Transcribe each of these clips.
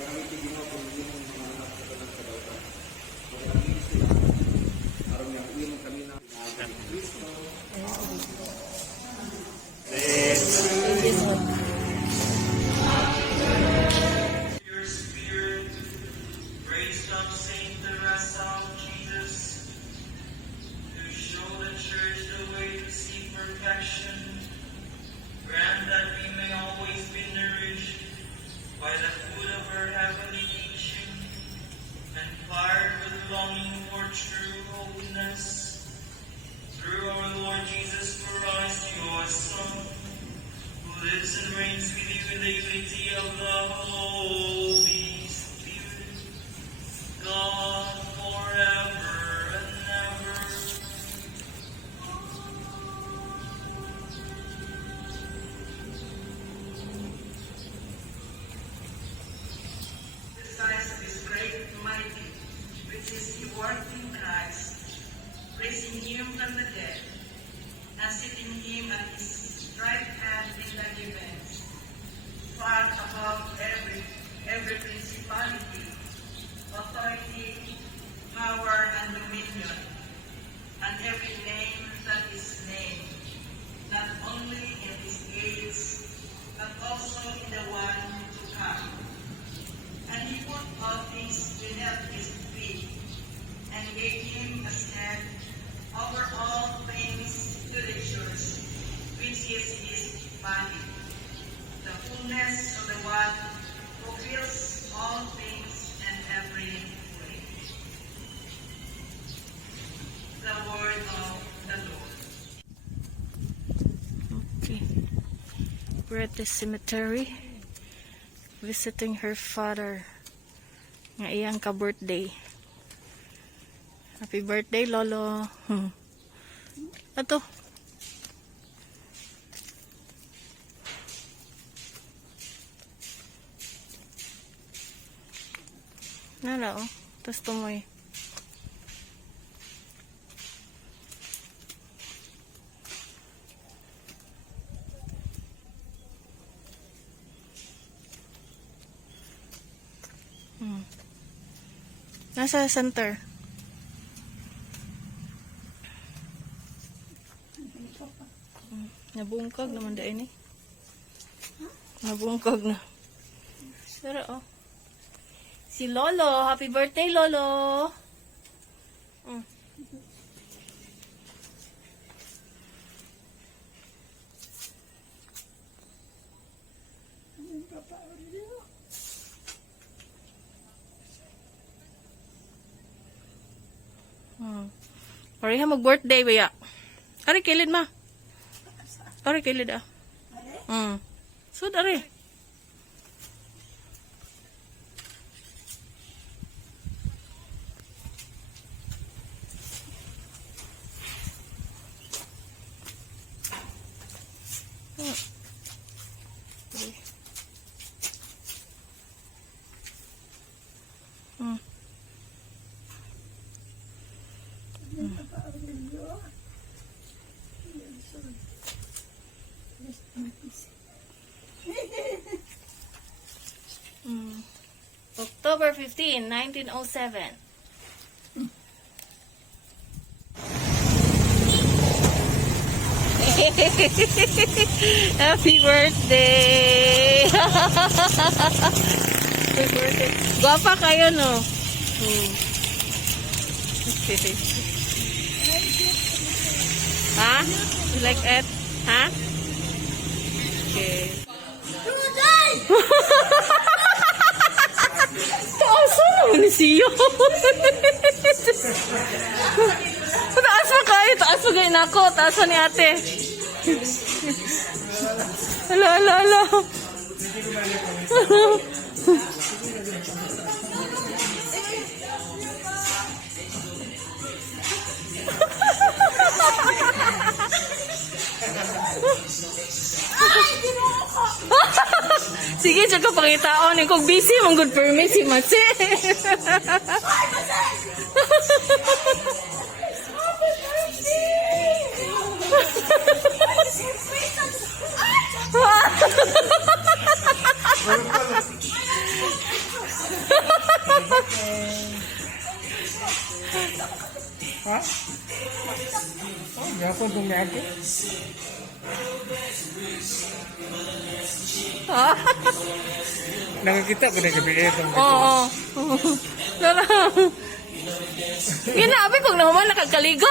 Your spirit, raised up Saint Teresa of Jesus, to show the church the way to seek perfection, grant that we may always be nourished by the food of her heavenly teaching, and fired with longing for true holiness. Through our Lord Jesus Christ, your Son, who lives and reigns with you in the unity of the Holy Spirit, God forever and ever. The signs of his great mighty, which is he worked in Christ, raising him from the dead, and setting him at his right hand in the heavens, far above every principality, authority, power, and dominion, and every name that is named, not only in this age, but also in the one to come. And he put all things beneath his feet, and gave him a head over all things to the church, which is his body, the fullness of the one who fills all things and every way. The word of the Lord. Okay. We're at the cemetery visiting her father nga iyang ka-birthday. Happy birthday, Lolo. Ato. Nala, oh. Tapos tumoy. Nasa center. Nabungkag naman dahil eh. Nabungkag na. Pero oh. Si Lolo. Happy birthday, Lolo. Pareha mag-birthday ba ya? Ari kilid ma. Ari kilid ah. So dari. October 15, 1907. Happy birthday! Happy birthday. Guwapa kayo, no? Ha? You like it? Ha? Okay. Taasa naman siyo. Taas pa kayo. Taas pa kayo nako. Taas pa ni ate. Hala, hala, hala. Sige, siya ka pangitaon. Kung busy, mong good permit si Matse. Hapon kung may ako. Ah. Nakakita ko na gabi itong Oo. Sarap. Ginabi kung naman nakagaligo.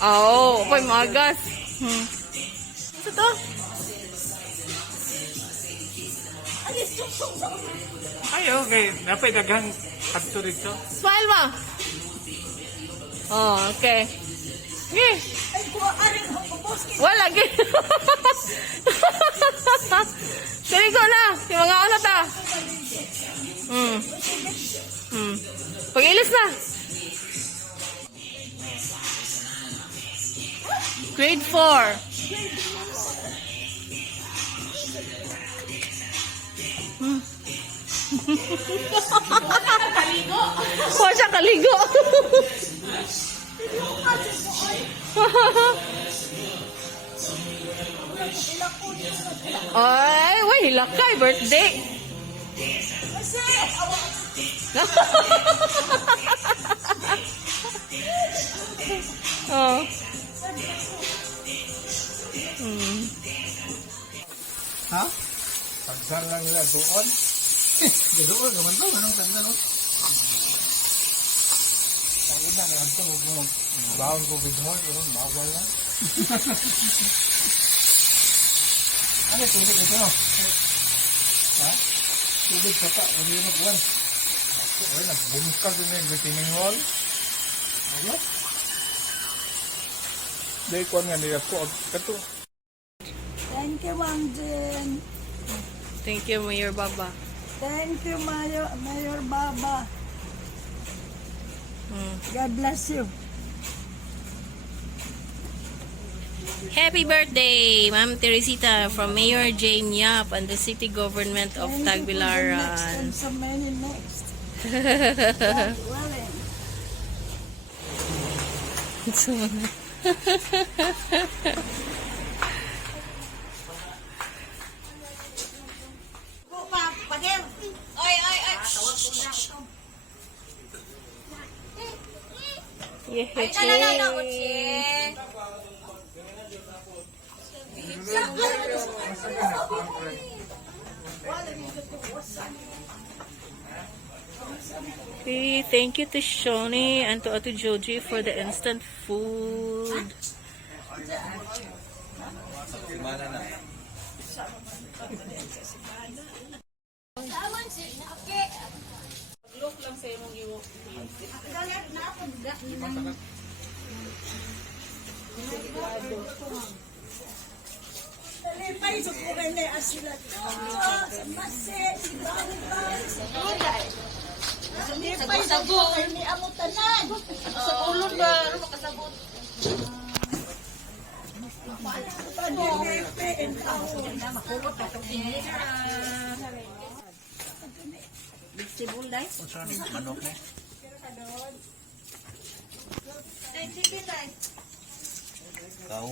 Oo, pay magas. Ito to. Ay, okay. Napay daghang adto rito. Smile mo. Oh, okay. Okay. Wala, lagi. Sinigo na. Yung mga ano ta. Pag-ilis na. Grade 4. Huwag siya kaligo. Ay, wait, hilakay, birthday. Oh. Ha? Pagsan lang nila doon. Doon, naman to. Anong tanda no? Ang una nga ito, baon ko with horn, bawal na. Ano, tubig ito no? Ha? Tubig pa pa, ang hirap one. Ay, nagbumukal din yung retaining wall. Ano? Dahil ko nga nila ko, ito. Thank you, Ma'am Jen. Thank you, Mayor Baba. Thank you, Mayor Baba. God bless you. Happy birthday, Ma'am Teresita from Mayor Jane Yap and the City Government of Thank you for the next Tagbilaran. and so many next. God willing. Okay, thank you to Shoni and to Ate Joji for the instant food. Talipay, sukuran na asila. Sa masi, si Bangibang, sa Buday. Talipay, sukuran ni Amutanan. Sa ulod ba? Ano makasabot? Pag-ipe and taon. Manok na. Kau.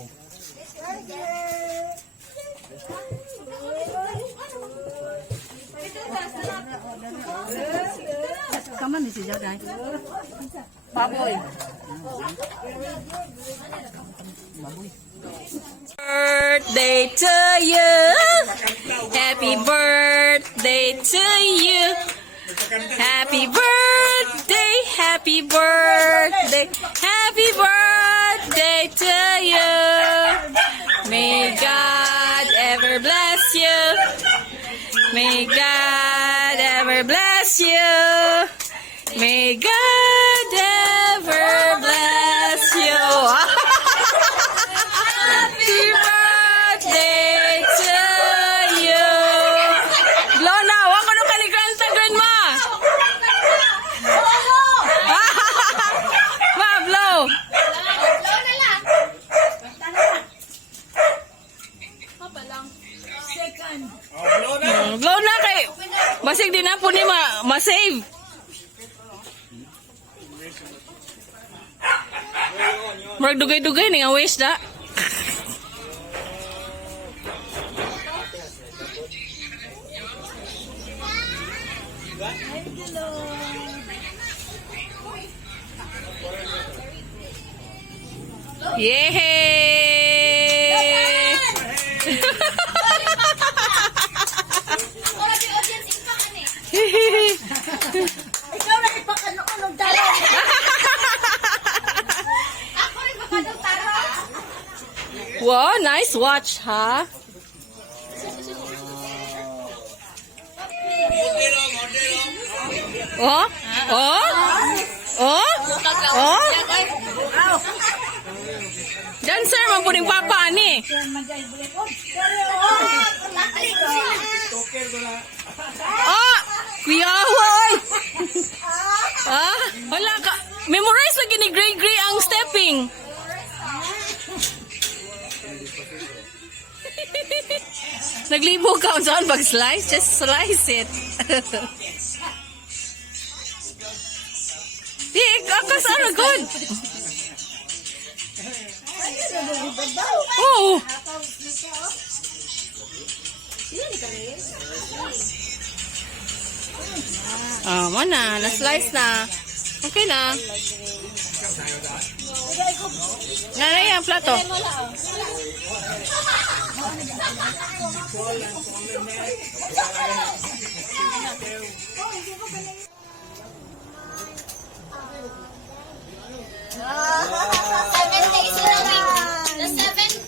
Kaman ni si Jaday. Baboy. Birthday to you. Happy birthday to you. Happy birthday, happy birthday, happy birthday to you. May God ever bless you. May God ever bless you. May God ever bless you. Happy birthday to you. Lona, wag ko nung kanigranta, grandma. Ma, blow. Blow na kay. Basig din na po ni ma-save. Murag dugay-dugay ni nga waste da. Yay! Ikaw na ipakanoon ng dalawa. Wow, nice watch, ha? Oh? Oh? Oh? Oh? Dancer, mampuning papa ni. Ah! Kuya, hoy! Ah? Wala ka. Memorize lagi ni Gray ang stepping. Naglibo ka saan pag-slice? Just slice it. Di, akas ano good. Oo. Ah, mana, na-slice na. Okay na. Nanay ang plato.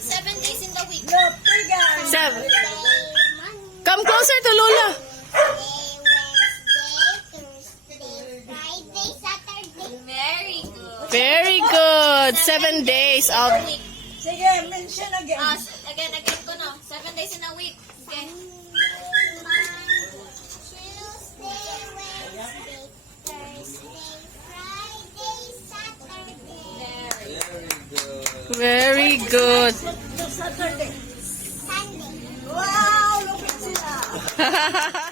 Seven days in the week. Seb, come closer to Lola. Friday, Saturday. Very good. Very good. 7 days out. Sige, mention again. Again ko no. 7 days in a week. Okay. Very good. Saturday. Sunday. Wow, look at sila.